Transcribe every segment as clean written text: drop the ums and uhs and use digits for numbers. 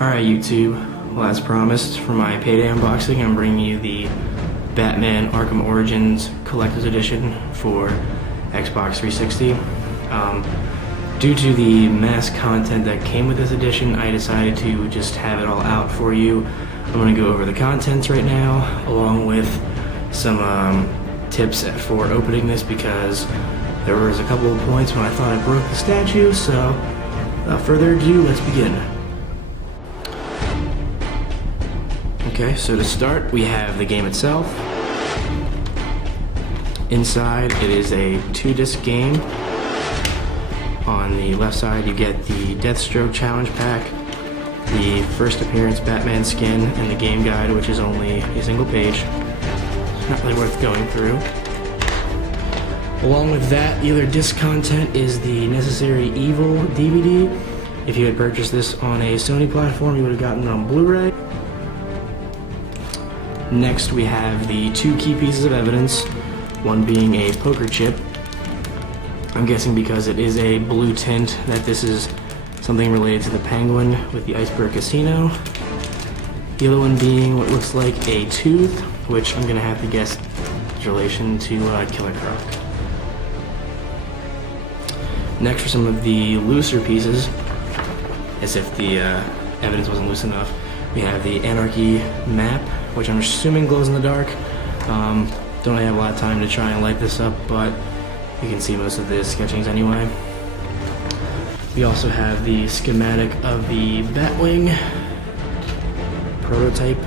Alright YouTube, well as promised for my payday unboxing, I'm bringing you the Batman Arkham Origins Collector's Edition for Xbox 360. Due to the mass content that came with this edition, I decided to just have it all out for you. I'm going to go over the contents right now, along with some tips for opening this, because there was a couple of points when I thought I broke the statue, so without further ado, let's begin. Okay, so to start, we have the game itself. Inside, it is a 2-disc game. On the left side, you get the Deathstroke Challenge Pack, the first appearance Batman skin, and the game guide, which is only a single page. It's not really worth going through. Along with that, the other disc content is the Necessary Evil DVD. If you had purchased this on a Sony platform, you would have gotten it on Blu-ray. Next, we have the 2 key pieces of evidence, one being a poker chip. I'm guessing because it is a blue tint that this is something related to the Penguin with the Iceberg Casino. The other one being what looks like a tooth, which I'm going to have to guess is relation to Killer Croc. Next, for some of the looser pieces, as if the evidence wasn't loose enough, we have the Anarchy map, which I'm assuming glows in the dark. Don't really have a lot of time to try and light this up, but you can see most of the sketchings anyway. We also have the schematic of the Batwing prototype.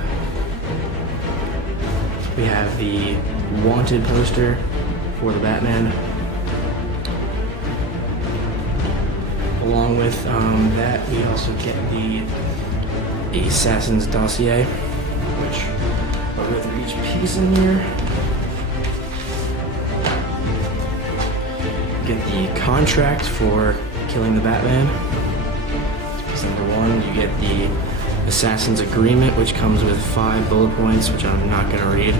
We have the wanted poster for the Batman. Along with that, we also get the Assassin's dossier, which I'll go through each piece in here. Get the contract for killing the Batman. Piece number 1. You get the Assassin's Agreement, which comes with 5 bullet points, which I'm not going to read.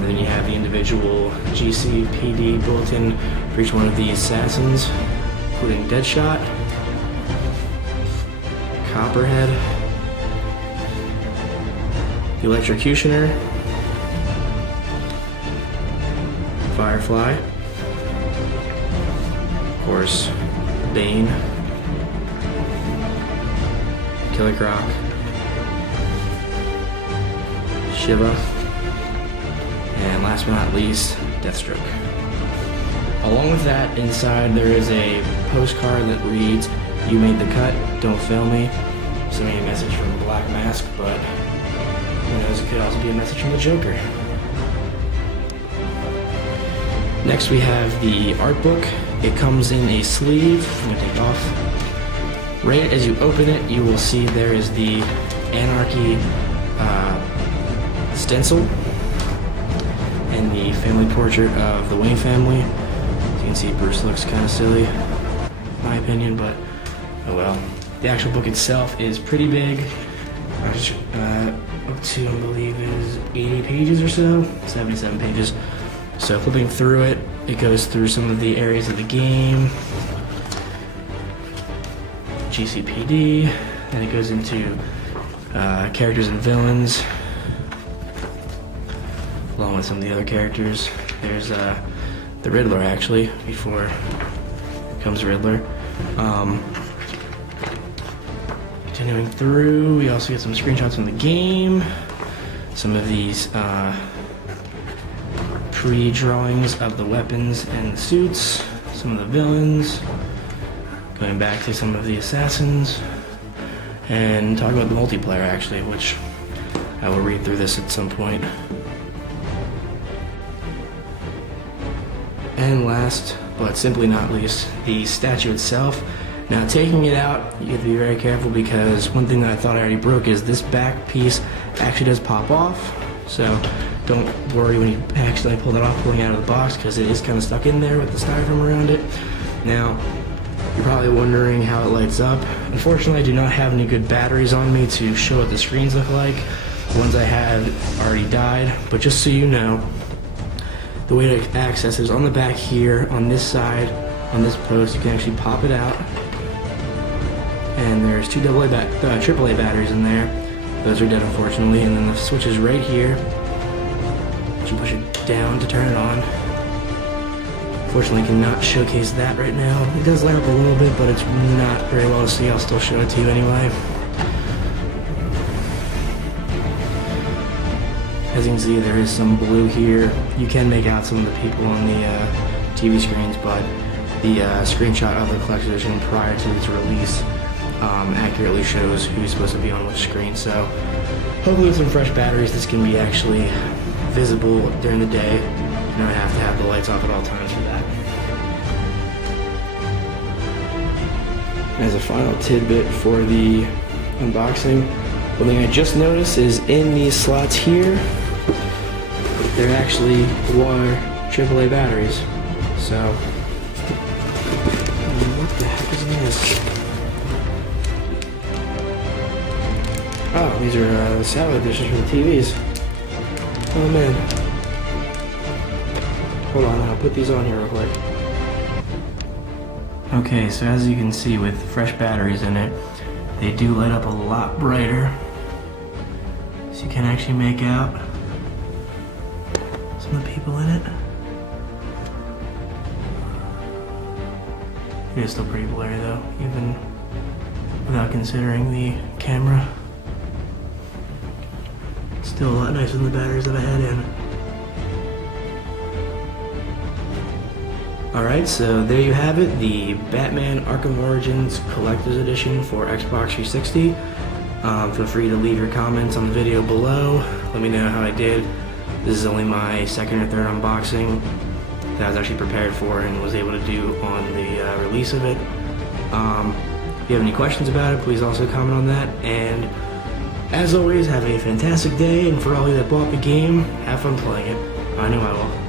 Then you have the individual GCPD bulletin for each one of the assassins, including Deadshot, Copperhead, the Electrocutioner, Firefly, of course, Bane, Killer Croc, Shiva, and last but not least, Deathstroke. Along with that, inside there is a postcard that reads, "You made the cut, don't fail me." Sending a message from Black Mask, but who knows, it could also be a message from the Joker. Next we have the art book. It comes in a sleeve. I'm going to take it off. Right as you open it, you will see there is the Anarchy stencil and the family portrait of the Wayne family. As you can see, Bruce looks kind of silly, in my opinion, but oh well. The actual book itself is pretty big. Up to, I believe, is 80 pages or so, 77 pages. So flipping through it, it goes through some of the areas of the game, GCPD, and it goes into characters and villains, along with some of the other characters. There's the Riddler, actually, before comes Riddler. Continuing through, we also get some screenshots from the game, some of these pre-drawings of the weapons and the suits, some of the villains, going back to some of the assassins, and talk about the multiplayer, actually, which I will read through this at some point. And last, but simply not least, the statue itself. Now, taking it out, you have to be very careful, because one thing that I thought I already broke is this back piece actually does pop off. So don't worry when you accidentally pull that off pulling it out of the box, because it is kind of stuck in there with the styrofoam around it. Now, you're probably wondering how it lights up. Unfortunately, I do not have any good batteries on me to show what the screens look like. The ones I had already died, but just so you know, the way to access it is on the back here, on this side, on this post. You can actually pop it out, and and there's two AAA batteries in there. Those are dead, unfortunately, and then the switch is right here. You push it down to turn it on. Unfortunately, cannot showcase that right now. It does light up a little bit, but it's not very well to see. I'll still show it to you anyway. As you can see, there is some blue here. You can make out some of the people on the TV screens, but the screenshot of the collector's edition prior to its release accurately shows who's supposed to be on which screen. So hopefully with some fresh batteries, this can be actually visible during the day. You don't have to have the lights off at all times for that. As a final tidbit for the unboxing, one thing I just noticed is in these slots here, there actually were AAA batteries. So, what the heck is this? Oh, these are satellite dishes for the TVs. Oh man. Hold on, I'll put these on here real quick. Okay, so as you can see with fresh batteries in it, they do light up a lot brighter. So you can actually make out some of the people in it. It is still pretty blurry though, even without considering the camera. Still a lot nicer than the batteries that I had in. Alright, so there you have it, the Batman Arkham Origins Collector's Edition for Xbox 360. Feel free to leave your comments on the video below. Let me know how I did. This is only my second or third unboxing that I was actually prepared for and was able to do on the release of it. If you have any questions about it, please also comment on that. And as always, have a fantastic day, and for all of you that bought the game, have fun playing it. I know I will.